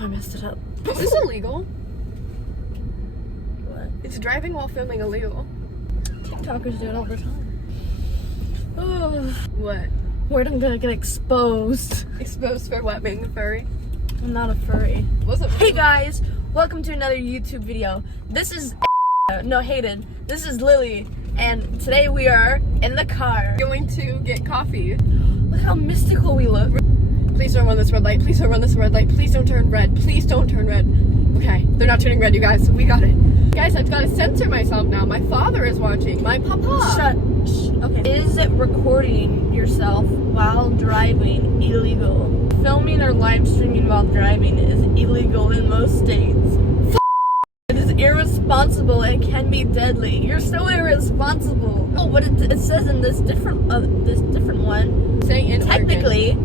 Oh, I messed it up. Is this illegal? What? It's driving while filming illegal. TikTokers do it all the time. Oh, What? word, I'm gonna get exposed. Exposed for what? Being a furry? I'm not a furry. What's up? Hey guys, welcome to another YouTube video. This is no, Hayden. This is Lily, and today we are in the car. Going to get coffee. Look how mystical we look. Please don't run this red light. Please don't run this red light. Please don't turn red. Please don't turn red. Okay, they're not turning red, you guys. We got it. Guys, I've got to censor myself now. My father is watching. My papa. Shut. Okay. Is it recording yourself while driving illegal? Filming or live streaming while driving is illegal in most states. It is irresponsible and can be deadly. You're so irresponsible. Oh, but it says in this different one, Saying in technically,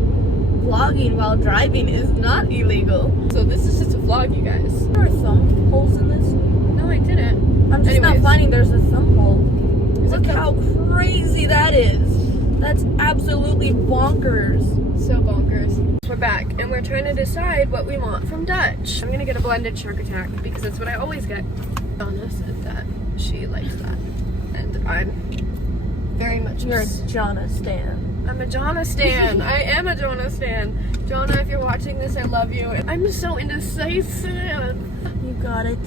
vlogging while driving is not illegal. So this is just a vlog, you guys. There are thumb holes in this. No, I didn't. I'm just not Anyways. finding there's a thumb hole. Is it Look how crazy that is. That's absolutely bonkers. So bonkers. We're back, and we're trying to decide what we want from Dutch. I'm gonna get a blended shark attack because that's what I always get. Donna said that she likes that, and I'm very much. You're a Jonna stan. I'm a Jonna stan. I am a Jonna stan. Jonna, if you're watching this, I love you. I'm so indecisive. You got it.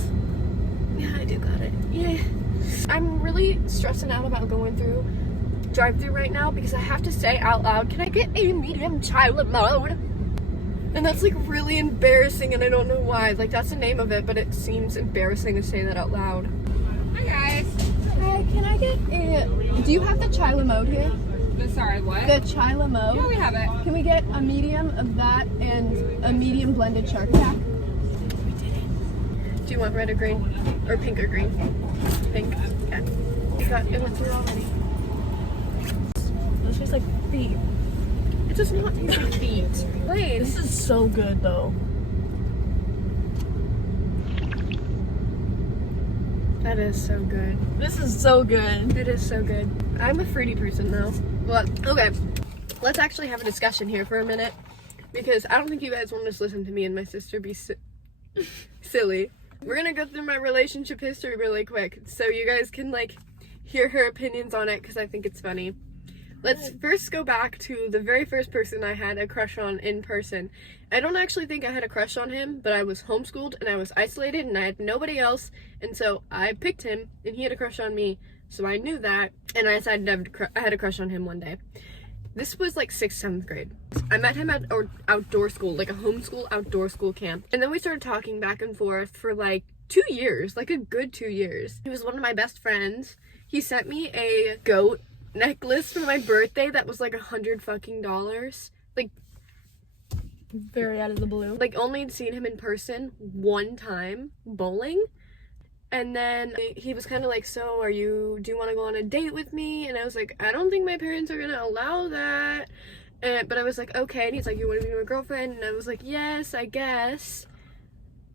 Yeah, I do got it. Yeah. I'm really stressing out about going through drive-through right now because I have to say out loud, can I get a medium child mode? And that's like really embarrassing, and I don't know why. Like, that's the name of it, but it seems embarrassing to say that out loud. Hi guys. Hey, can I get a... Do you have the Chila mode here? Sorry, what? The Chila mode? Yeah, we have it. Can we get a medium of that and a medium blended shark attack? Do you want red or green? Or pink or green? Pink. Yeah. It went through already. This tastes like feet. It does not taste like feet. Wait. This is so good though. That is so good. This is so good. It is so good. I'm a fruity person though. Well, okay. Let's actually have a discussion here for a minute. Because I don't think you guys want to just listen to me and my sister be silly. We're gonna go through my relationship history really quick so you guys can like hear her opinions on it because I think it's funny. Let's first go back to the very first person I had a crush on in person. I don't actually think I had a crush on him, but I was homeschooled and I was isolated and I had nobody else, and so I picked him and he had a crush on me, so I knew that, and I decided I had a crush on him one day. This was like 6th, 7th grade. I met him at outdoor school, like a homeschool outdoor school camp. And then we started talking back and forth for like 2 years, like a good 2 years. He was one of my best friends. He sent me a goat necklace for my birthday that was like $100 fucking. Like, Very out of the blue. like only seen him in person one time bowling. And then he was kind of like, so do you want to go on a date with me? And I was like, I don't think my parents are gonna allow that. But I was like, okay. And he's like, you want to be my girlfriend? And I was like, yes, I guess.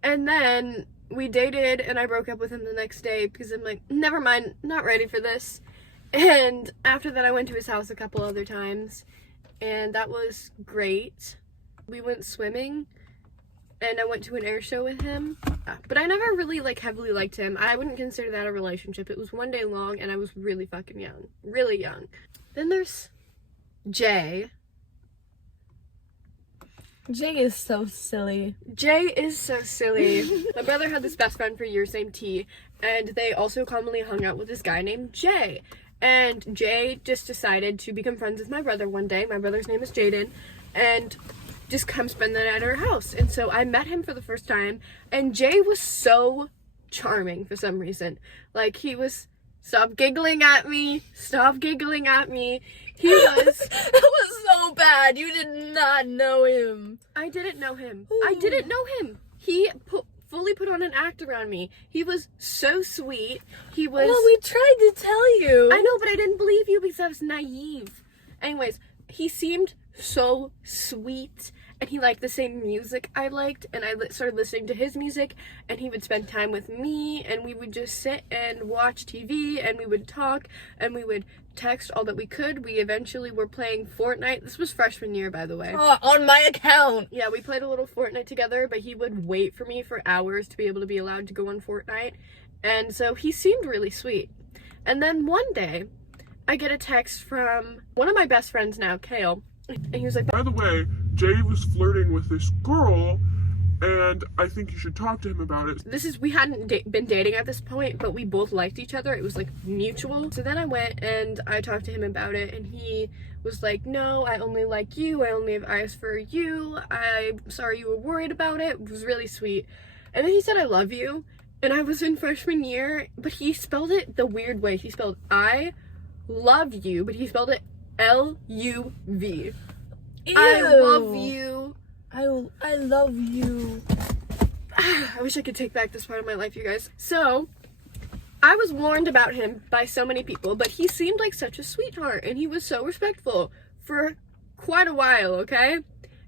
And then we dated and I broke up with him the next day because I'm like, never mind, not ready for this. And after that I went to his house a couple other times and that was great. We went swimming and I went to an air show with him. But I never really like heavily liked him. I wouldn't consider that a relationship. It was one day long and I was really fucking young. Really young. Then there's Jay. Jay is so silly. Jay is so silly. My brother had this best friend for years named T, and they also commonly hung out with this guy named Jay. And Jay just decided to become friends with my brother one day. My brother's name is Jaden, and just come spend the night at our house. And so I met him for the first time, and Jay was so charming for some reason. Like, he was, stop giggling at me. He was. That was so bad. You did not know him. I didn't know him. Ooh. I didn't know him. He fully put on an act around me. He was so sweet. He was... Well, we tried to tell you. I know, but I didn't believe you because I was naive. Anyways, he seemed so sweet and he liked the same music I liked, and I started listening to his music, and he would spend time with me, and we would just sit and watch TV, and we would talk, and we would text all that we could. We eventually were playing Fortnite. This was freshman year, by the way. Oh, on my account. Yeah, we played a little Fortnite together, but he would wait for me for hours to be able to be allowed to go on Fortnite, and so he seemed really sweet. And then one day, I get a text from one of my best friends now, Kale, and he was like, by the way, Jay was flirting with this girl, and I think you should talk to him about it. we hadn't been dating at this point, but we both liked each other. It was like mutual. So then I went and I talked to him about it, and he was like, no, I only like you. I only have eyes for you. I'm sorry you were worried about it. It was really sweet. And then he said, I love you. And I was in freshman year, but he spelled it the weird way. He spelled I love you, but he spelled it L-U-V. Ew. I love you. I love you. I wish I could take back this part of my life, you guys. So, I was warned about him by so many people, but he seemed like such a sweetheart, and he was so respectful for quite a while, okay?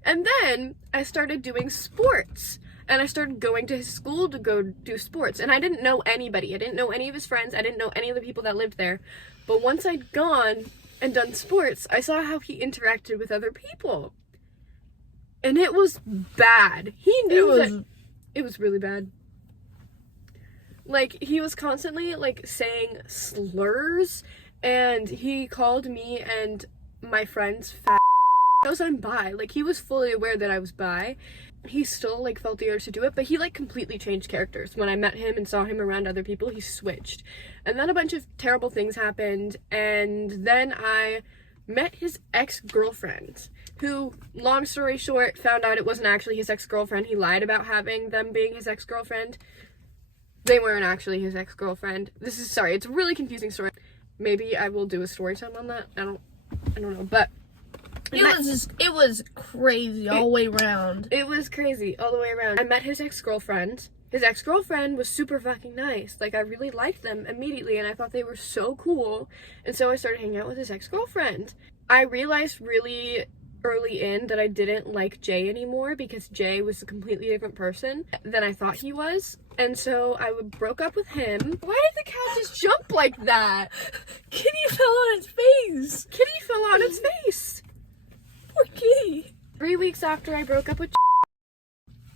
And then I started doing sports, and I started going to his school to go do sports, and I didn't know anybody. I didn't know any of his friends. I didn't know any of the people that lived there. But once I'd gone and done sports, I saw how he interacted with other people. And it was bad. He knew it was really bad. Like, he was constantly, like, saying slurs, and he called me and my friends fat. He knows I'm bi. Like, he was fully aware that I was bi. He still, like, felt the urge to do it, but he, like, completely changed characters. When I met him and saw him around other people, he switched. And then a bunch of terrible things happened, and then I met his ex-girlfriend, who, long story short, found out it wasn't actually his ex-girlfriend. He lied about having them being his ex-girlfriend. They weren't actually his ex-girlfriend. It's a really confusing story. Maybe I will do a story time on that. I don't know, but It was crazy all the way around. it was crazy all the way around. I met his ex-girlfriend. His ex-girlfriend was super fucking nice. Like, I really liked them immediately, and I thought they were so cool. And so I started hanging out with his ex-girlfriend. I realized really early in that I didn't like Jay anymore, because Jay was a completely different person than I thought he was. And so I broke up with him. Why did the cat just jump like that? Kitty fell on its face. Kitty fell on its face. Poor kitty. 3 weeks after I broke up with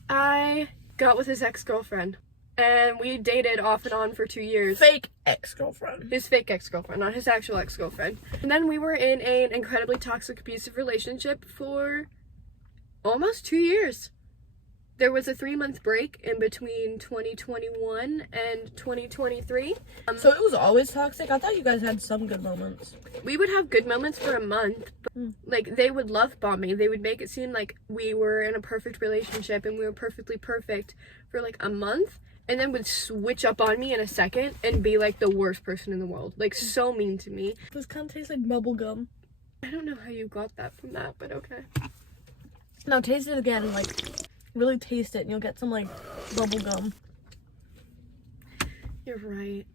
I got with his ex-girlfriend, and we dated off and on for 2 years. Fake ex-girlfriend. His fake ex-girlfriend, not his actual ex-girlfriend. And then we were in an incredibly toxic, abusive relationship for almost 2 years. There was a 3-month break in between 2021 and 2023. So it was always toxic? I thought you guys had some good moments. We would have good moments for a month, but like, they would love bomb me. They would make it seem like we were in a perfect relationship and we were perfectly perfect for like a month, and then would switch up on me in a second and be like the worst person in the world. Like, so mean to me. This kind of tastes like bubble gum. I don't know how you got that from that, but okay. Now taste it again, like, really taste it and you'll get some, like, bubble gum. You're right.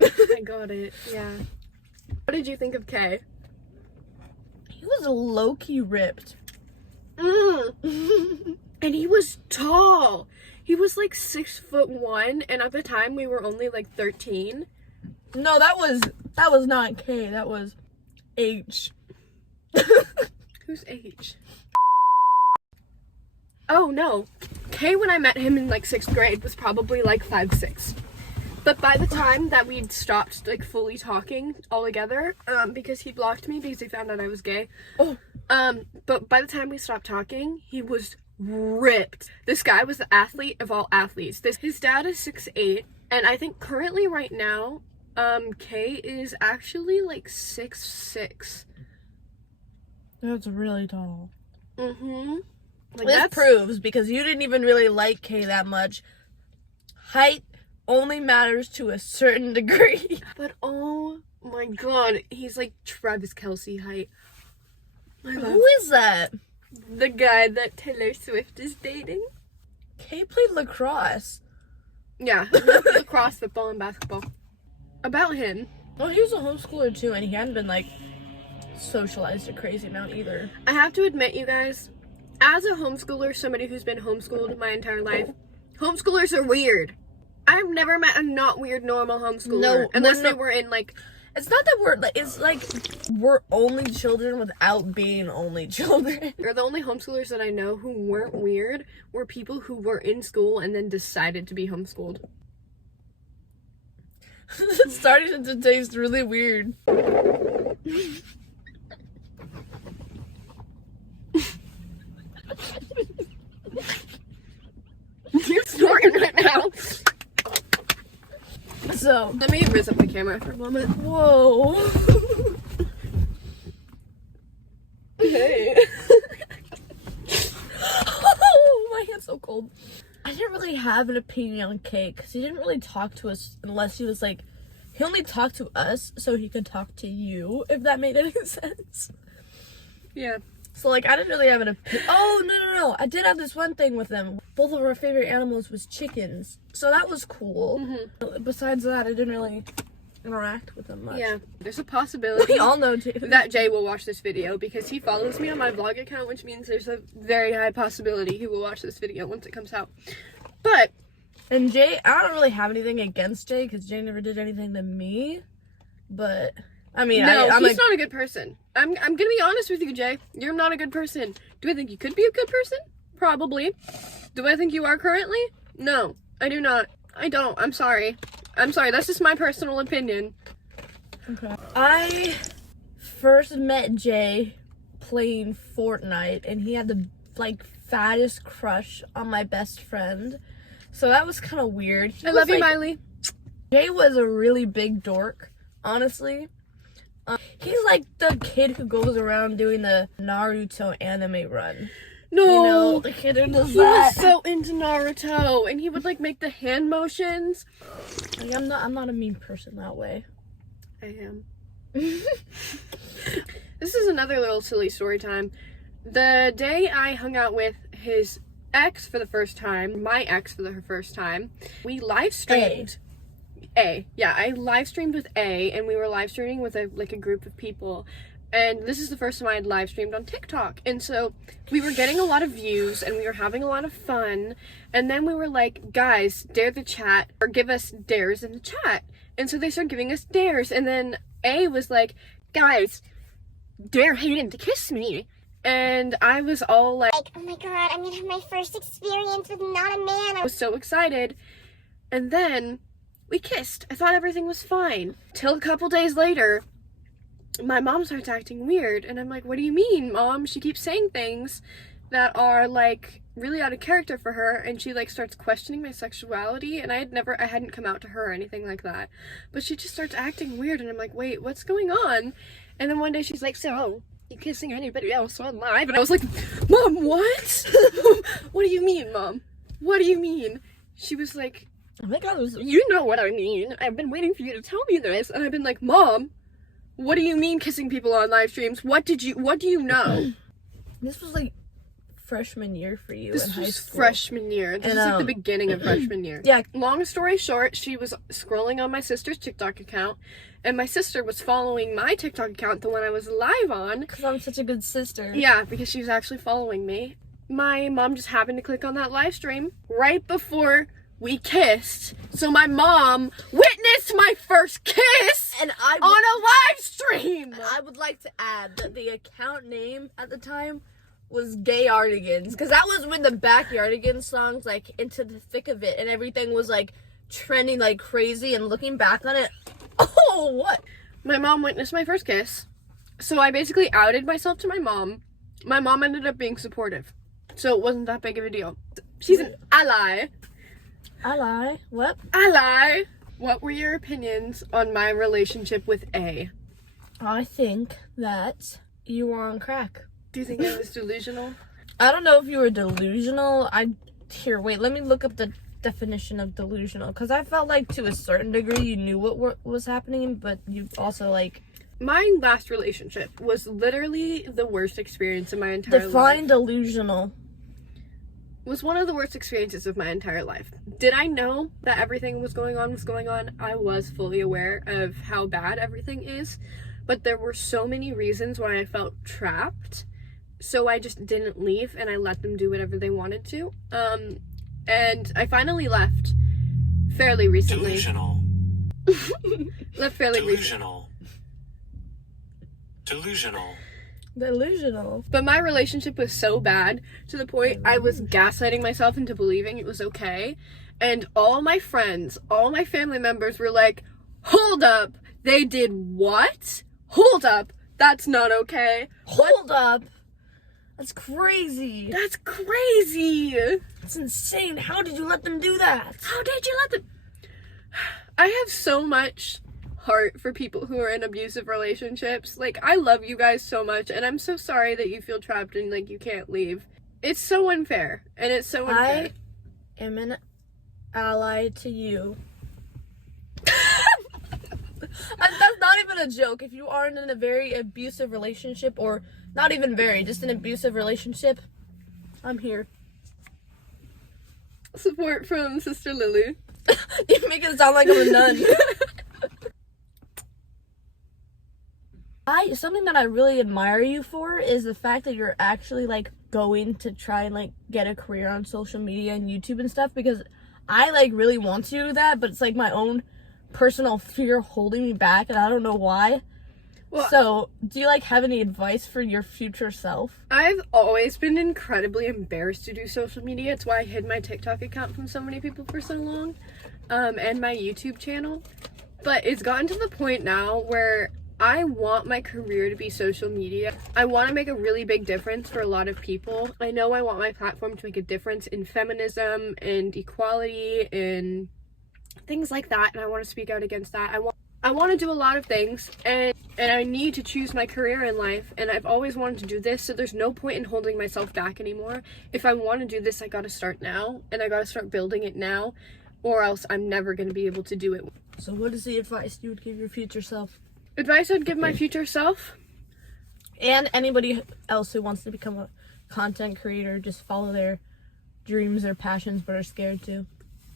I got it, yeah. What did you think of Kay? He was low-key ripped. And he was tall. He was like 6'1", and at the time we were only like 13. No, that was not K, that was H. Who's H? Oh no, Kay, when I met him in like 6th grade, was probably like 5'6". But by the time that we'd stopped like fully talking all together, because he blocked me because he found out I was gay. Oh. But by the time we stopped talking, he was ripped. This guy was the athlete of all athletes. His dad is 6'8", and I think currently right now, Kay is actually like 6'6". That's really tall. Like, This proves, because you didn't even really like Kay that much, height only matters to a certain degree. But oh my god, he's like Travis Kelce height. Who is that? The guy that Taylor Swift is dating? Kay played lacrosse. Yeah, lacrosse, football, and basketball. About him, Well, he was a homeschooler too, and he hadn't been, like, socialized a crazy amount either. I have to admit, you guys, As a homeschooler, somebody who's been homeschooled my entire life, homeschoolers are weird. I've never met a not weird normal homeschooler. No, unless no. they were in like, It's not that it's like we're only children without being only children. or the only homeschoolers that I know who weren't weird were people who were in school and then decided to be homeschooled. It's starting to taste really weird. You're snorting right now. So, Let me raise up my camera for a moment. whoa. Hey. Oh, my hand's so cold. I didn't really have an opinion on Kate because he didn't really talk to us unless he was like, he only talked to us so he could talk to you, if that made any sense. Yeah. So, like, I didn't really have an opinion. Oh, no. I did have this one thing with him. Both of our favorite animals was chickens. So that was cool. Mm-hmm. Besides that, I didn't really interact with him much. Yeah. There's a possibility We all know Jay. that Jay will watch this video because he follows me on my vlog account, which means there's a very high possibility he will watch this video once it comes out. But And Jay, I don't really have anything against Jay because Jay never did anything to me. But, I mean, no, I'm he's like, not a good person. I'm gonna be honest with you, Jay. You're not a good person. Do I think you could be a good person? Probably. Do I think you are currently? No, I do not. I don't. I'm sorry. That's just my personal opinion. okay. I first met Jay playing Fortnite, and he had the, like, fattest crush on my best friend. So that was kind of weird. He I was, love you, like, Miley. Jay was a really big dork, honestly. He's like the kid who goes around doing the Naruto anime run. No. You know, the kid who does He was that. so into Naruto, and he would like make the hand motions. Like, I'm not a mean person that way. I am. This is another little silly story time. The day I hung out with his ex for the first time, my ex for the first time, we live streamed. Yeah, I live streamed with A, and we were live streaming with a group of people. And this is the first time I had live streamed on TikTok. And so we were getting a lot of views and we were having a lot of fun. And then we were like, guys, dare the chat or give us dares in the chat. And so they started giving us dares. And then A was like, guys, dare Hayden to kiss me. And I was all like, oh my god, I'm gonna have my first experience with not a man. I was so excited. And then we kissed. I thought everything was fine. Till a couple days later, my mom starts acting weird. And I'm like, what do you mean, Mom? She keeps saying things that are like really out of character for her. And she like starts questioning my sexuality. And I hadn't come out to her or anything like that. But she just starts acting weird. And I'm like, wait, what's going on? And then one day she's like, so, you kissing anybody else on live? And I was like, Mom, what? What do you mean, Mom? What do you mean? She was like, I think I was. you know what I mean. I've been waiting for you to tell me this. And I've been like, Mom, what do you mean kissing people on live streams? What do you know? This was like freshman year for you in This high was school. freshman year. This And, is like the beginning of freshman year. Yeah. Long story short, she was scrolling on my sister's TikTok account. And my sister was following my TikTok account, the one I was live on. Because I'm such a good sister. Yeah, because she was actually following me. My mom just happened to click on that live stream right before we kissed. So my mom witnessed my first kiss And on a live stream. I would like to add that the account name at the time was Gayardigans. Because that was when the Backyardigans songs, like, Into the Thick of It, and everything was, like, trending like crazy. And looking back on it, oh, what? My mom witnessed my first kiss. So I basically outed myself to my mom. My mom ended up being supportive. So it wasn't that big of a deal. She's an ally. I lie. What? Ally. What were your opinions on my relationship with A? I think that you were on crack. Do you think I was delusional? I don't know if you were delusional. Here, wait, let me look up the definition of delusional. Because I felt like to a certain degree you knew what was happening, but you also, like... My last relationship was literally the worst experience in my entire life. Define delusional. Was one of the worst experiences of my entire life. Did I know that everything was going on? I was fully aware of how bad everything is, but there were so many reasons why I felt trapped, so I just didn't leave and I let them do whatever they wanted to. And I finally left fairly recently. Delusional. Left fairly recently. Delusional. Delusional. Delusional. But my relationship was so bad to the point I was gaslighting myself into believing it was okay. And all my friends, all my family members were like, hold up, they did what? Hold up, that's not okay. Hold up. That's crazy. That's crazy. That's insane. How did you let them do that? How did you let them? I have so much heart for people who are in abusive relationships. Like, I love you guys so much, and I'm so sorry that you feel trapped and like you can't leave. It's so unfair, and it's so unfair. I am an ally to you. That's not even a joke. If you aren't in a very abusive relationship, or not even very, just an abusive relationship, I'm here. Support from Sister Lily. You make it sound like I'm a nun. Something that I really admire you for is the fact that you're actually like going to try and like get a career on social media and YouTube and stuff, because I like really want to do that, but it's like my own personal fear holding me back, and I don't know why. Well, so do you like have any advice for your future self? I've always been incredibly embarrassed to do social media. It's why I hid my TikTok account from so many people for so long, and my YouTube channel. But it's gotten to the point now where I want my career to be social media. I want to make a really big difference for a lot of people. I know I want my platform to make a difference in feminism and equality and things like that, and I want to speak out against that. I want to do a lot of things, and I need to choose my career in life, and I've always wanted to do this, so there's no point in holding myself back anymore. If I want to do this, I gotta start now, and I gotta start building it now, or else I'm never gonna be able to do it. So what is the advice you would give your future self? Advice I'd give my future self? And anybody else who wants to become a content creator, just follow their dreams or passions but are scared to.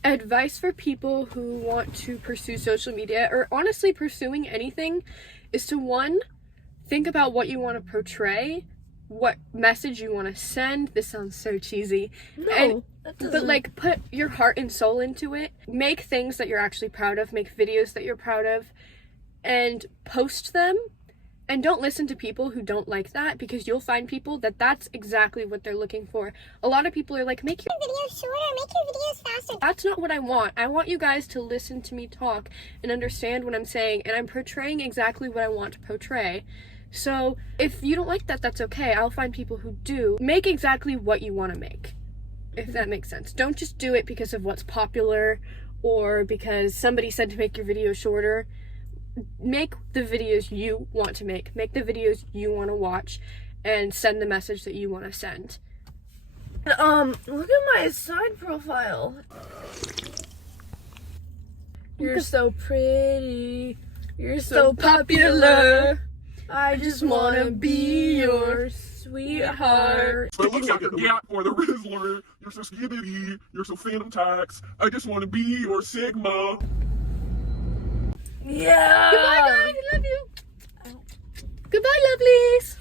Advice for people who want to pursue social media, or honestly pursuing anything, is to, one, think about what you want to portray, what message you want to send. This sounds so cheesy. No, But like, put your heart and soul into it. Make things that you're actually proud of. Make videos that you're proud of. And post them. And don't listen to people who don't like that, because you'll find people that that's exactly what they're looking for. A lot of people are like, make your Videos shorter, make your videos faster. That's not what I want. I want you guys to listen to me talk and understand what I'm saying, and I'm portraying exactly what I want to portray. So if you don't like that, that's okay. I'll find people who do. Make exactly what you want to make, if that makes sense. Don't just do it because of what's popular or because somebody said to make your video shorter. Make the videos you want to make. Make the videos you want to watch, and send the message that you want to send. Look at my side profile. You're so pretty. You're so popular. I just wanna be your sweetheart. But it looks like a Gap or the Rizzler. You're so skibbity. You're so Phantom Tax. I just want to be your Sigma. Yeah. Goodbye, guys. I love you. Goodbye, lovelies.